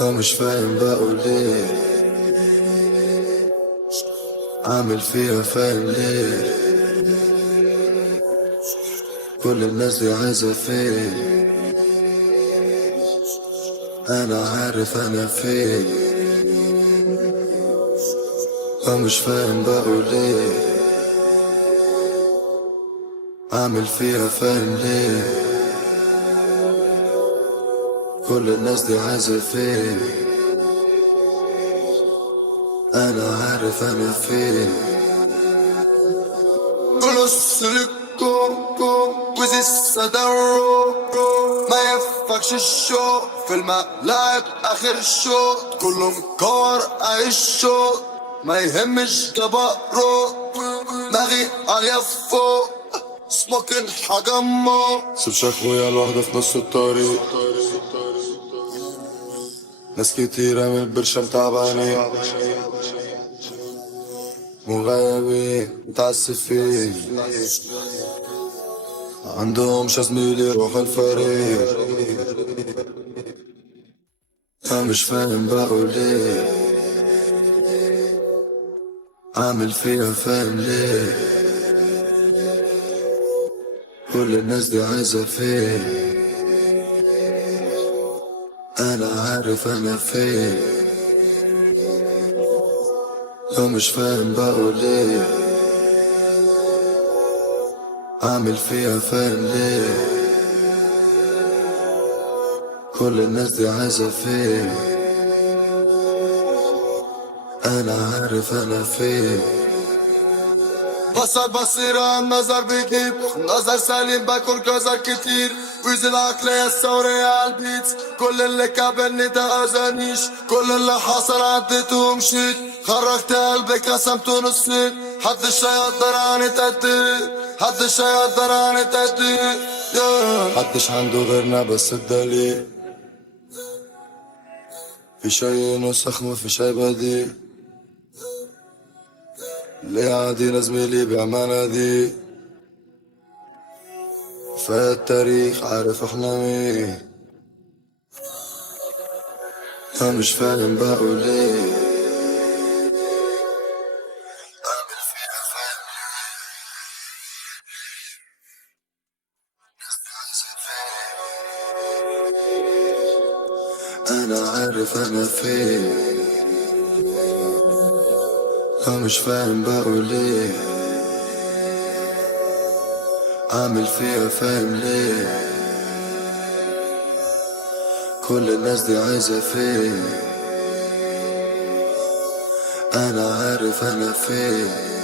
أنا مش فاهم بقول ليه، عامل فيها فاهم ليه. كل الناس دي عايزة فين، أنا عارف أنا فين. أنا مش فاهم بقول ليه، عامل فيها فاهم ليه. كل الناس دي عايزة فين، أنا عارف أنا فين. فلوس للكوكو وزي الصدر ما يفكش الشوق في الملاعب آخر الشوط كله مكور الشوط ما يهمش جبروت دماغي عالية فوق سموكن حجمه سيبش اخويا لوحده في نص الطريق ناس كتيرة من البرشام تعبانين مغيبين متعسفين عندهمش زميلي روح الفريق. أنا مش فاهم بقول ليه، عامل فيها فاهم ليه. كل الناس دي عايزة فين، أنا عارف أنا فين. أنا مش فاهم بقول ليه، عامل فيها فاهم ليه. كل الناس دي عايزة فين، أنا عارف أنا فين. بصر بصيرة النظر بيجيب نظر سليم باكل جزر كتير ويزي العقلية الثورية عالبيت كل اللي قابلني ده أذانيش كل اللي حصل عديته ومشيت خرجت قلبي قسمته نصين حدش هيقدر عني تقدير حدش هيقدر عني تقدير محدش عنده غيرنا بس الدليل في شي نسخ ما في شي بديل اللي عادينا زميلي بأمانة دي فالتاريخ عارف احنا مين. أنا مش فاهم بقول ليه، عامل فيها فاهم ليه. أنا عارف أنا فين. أنا مش فاهم بقول ليه، عامل فيها فاهم ليه. كل الناس دي عايزة فين، أنا عارف أنا فين.